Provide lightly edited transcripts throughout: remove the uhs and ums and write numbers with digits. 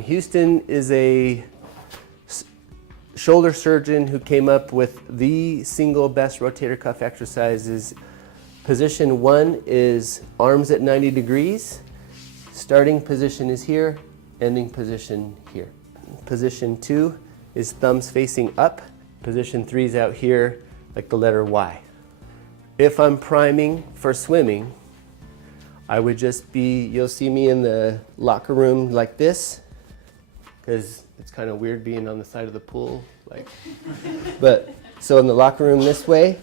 Houston is a shoulder surgeon who came up with the single best rotator cuff exercises. Position 1 is arms at 90 degrees. Starting position is here, ending position here. Position 2 is thumbs facing up. Position 3 is out here like the letter Y. If I'm priming for swimming, I would just be, you'll see me in the locker room like this, because it's kind of weird being on the side of the pool. But so in the locker room this way,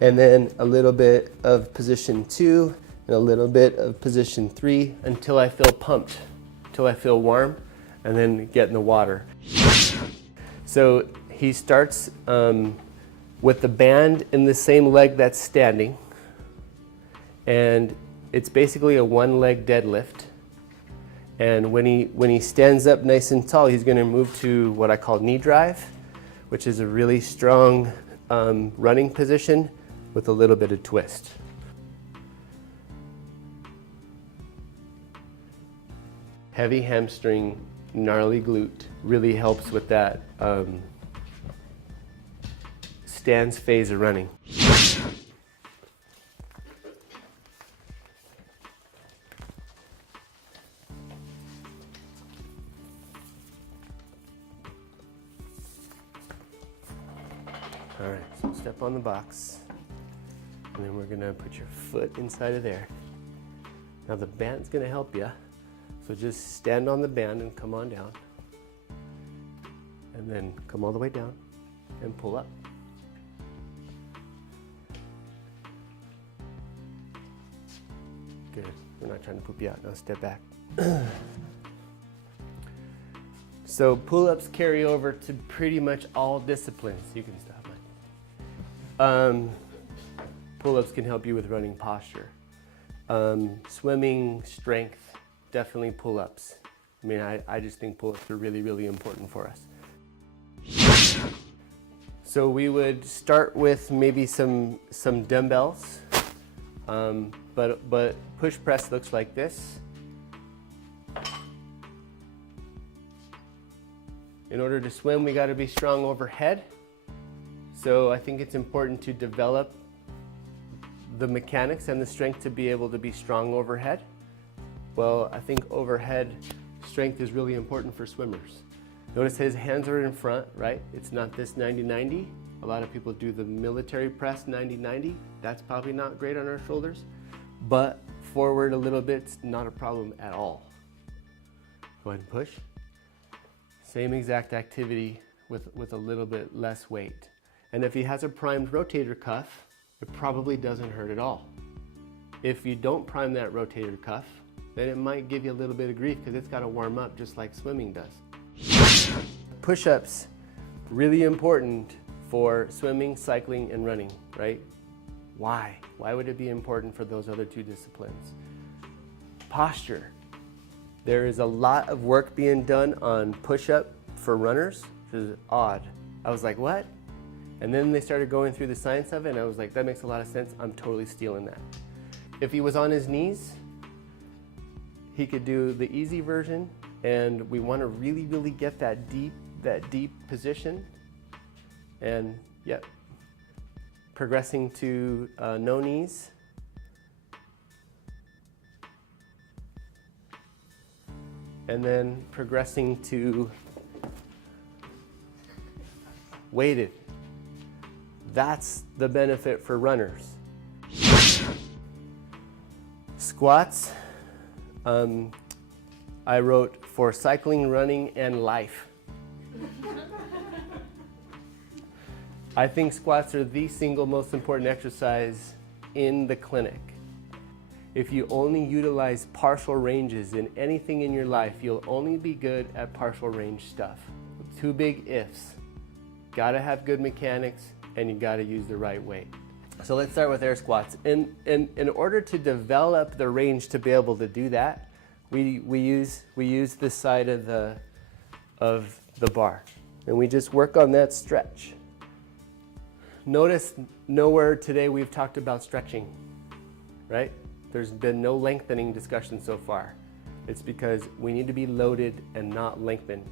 and then a little bit of position 2 and a little bit of position 3 until I feel pumped, until I feel warm, and then get in the water. So he starts with the band in the same leg that's standing, and it's basically a one-leg deadlift. And when he stands up nice and tall, he's going to move to what I call knee drive, which is a really strong running position with a little bit of twist. Heavy hamstring, gnarly glute really helps with that stance phase of running. All right, so step on the box, and then we're gonna put your foot inside of there. Now the band's gonna help you, so just stand on the band and come on down, and then come all the way down and pull up. Good, we're not trying to poop you out, now step back. So pull-ups carry over to pretty much all disciplines. You can stop. Pull-ups can help you with running posture. Swimming, strength, definitely pull-ups. I mean, I just think pull-ups are really, really important for us. So we would start with maybe some dumbbells, but push press looks like this. In order to swim, we got to be strong overhead. So I think it's important to develop the mechanics and the strength to be able to be strong overhead. Well, I think overhead strength is really important for swimmers. Notice his hands are in front, right? It's not this 90-90. A lot of people do the military press 90-90. That's probably not great on our shoulders, but forward a little bit's not a problem at all. Go ahead and push. Same exact activity with a little bit less weight. And if he has a primed rotator cuff, it probably doesn't hurt at all. If you don't prime that rotator cuff, then it might give you a little bit of grief because it's got to warm up just like swimming does. Push-ups, really important for swimming, cycling, and running, right? Why? Why would it be important for those other two disciplines? Posture. There is a lot of work being done on push-up for runners, which is odd. I was like, what? And then they started going through the science of it, and I was like, that makes a lot of sense. I'm totally stealing that. If he was on his knees, he could do the easy version, and we want to really, really get that deep position. And yep, progressing to no knees. And then progressing to weighted. That's the benefit for runners. Squats, I wrote for cycling, running, and life. I think squats are the single most important exercise in the clinic. If you only utilize partial ranges in anything in your life, you'll only be good at partial range stuff. Two big ifs. Gotta have good mechanics, and you gotta use the right weight. So let's start with air squats. In order to develop the range to be able to do that, we use this side of the bar, and we just work on that stretch. Notice nowhere today we've talked about stretching, right? There's been no lengthening discussion so far. It's because we need to be loaded and not lengthened.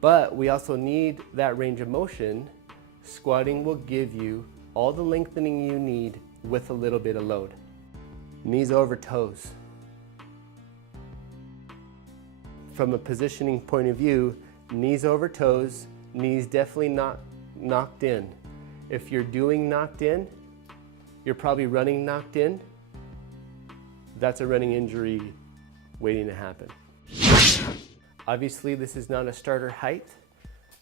But we also need that range of motion. Squatting will give you all the lengthening you need with a little bit of load. Knees over toes. From a positioning point of view, knees over toes, knees definitely not knocked in. If you're doing knocked in, you're probably running knocked in. That's a running injury waiting to happen. Obviously, this is not a starter height.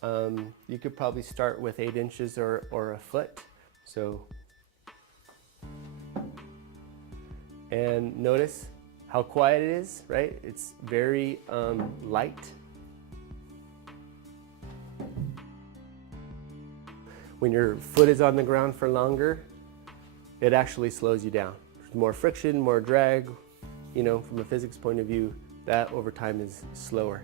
You could probably start with 8 inches or a foot. So, and notice how quiet it is, right? It's very light. When your foot is on the ground for longer, it actually slows you down. There's more friction, more drag, you know, from a physics point of view, that over time is slower.